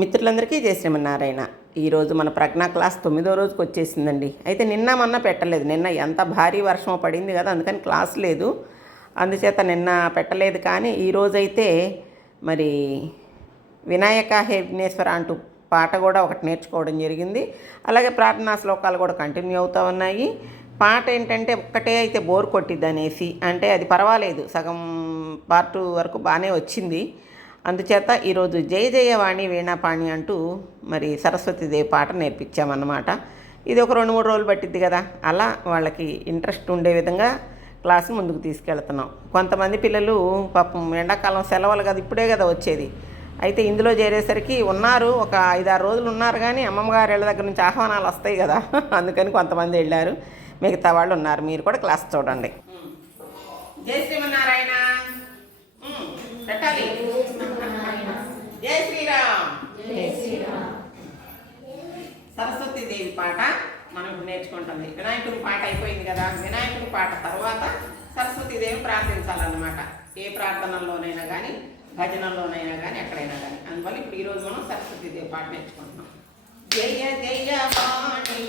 మిత్రులందరికీ జై శ్రీమన్నారాయణ. ఈరోజు మన ప్రజ్ఞా క్లాస్ 9వ రోజుకి వచ్చేసిందండి. అయితే నిన్న మొన్న పెట్టలేదు. నిన్న ఎంత భారీ వర్షం పడింది కదా, అందుకని క్లాస్ లేదు, అందుచేత నిన్న పెట్టలేదు. కానీ ఈరోజైతే మరి వినాయక హే విఘ్నేశ్వర అంటూ పాట కూడా ఒకటి నేర్చుకోవడం జరిగింది. అలాగే ప్రార్థనా శ్లోకాలు కూడా కంటిన్యూ అవుతూ ఉన్నాయి. పాట ఏంటంటే ఒక్కటే అయితే బోర్ కొట్టిద్ది అనేసి, అంటే అది పర్వాలేదు, సగం పార్ట్ వరకు బాగానే వచ్చింది. అందుచేత ఈరోజు జయ జయవాణి వీణాపాణి అంటూ మరి సరస్వతీదేవి పాట నేర్పించామన్నమాట. ఇది ఒక 2-3 రోజులు పట్టిద్ది కదా, అలా వాళ్ళకి ఇంట్రెస్ట్ ఉండే విధంగా క్లాస్ ముందుకు తీసుకెళ్తున్నాం. కొంతమంది పిల్లలు పాపం ఎండాకాలం సెలవులు కదా, ఇప్పుడే కదా వచ్చేది, అయితే ఇందులో చేరేసరికి ఉన్నారు, ఒక 5-6 రోజులు ఉన్నారు. కానీ అమ్మమ్మ గారి ఇళ్ళ దగ్గర నుంచి ఆహ్వానాలు వస్తాయి కదా, అందుకని కొంతమంది వెళ్ళారు, మిగతా వాళ్ళు ఉన్నారు. మీరు కూడా క్లాస్ చూడండి. జై శ్రీమన్నారాయణ పెట్టాలి. జై శ్రీరామ్. జై శ్రీరామ్. సరస్వతీదేవి పాట మనం ఇప్పుడు నేర్చుకుంటుంది. వినాయకుడి పాట అయిపోయింది కదా, వినాయకుడి పాట తర్వాత సరస్వతీదేవి ప్రార్థించాలన్నమాట. ఏ ప్రార్థనల్లోనైనా కానీ, భజనల్లోనైనా కానీ, ఎక్కడైనా కానీ. అందువల్ల ఇప్పుడు ఈరోజు మనం సరస్వతీదేవి పాట నేర్చుకుంటున్నాం. జయ జయ వాణి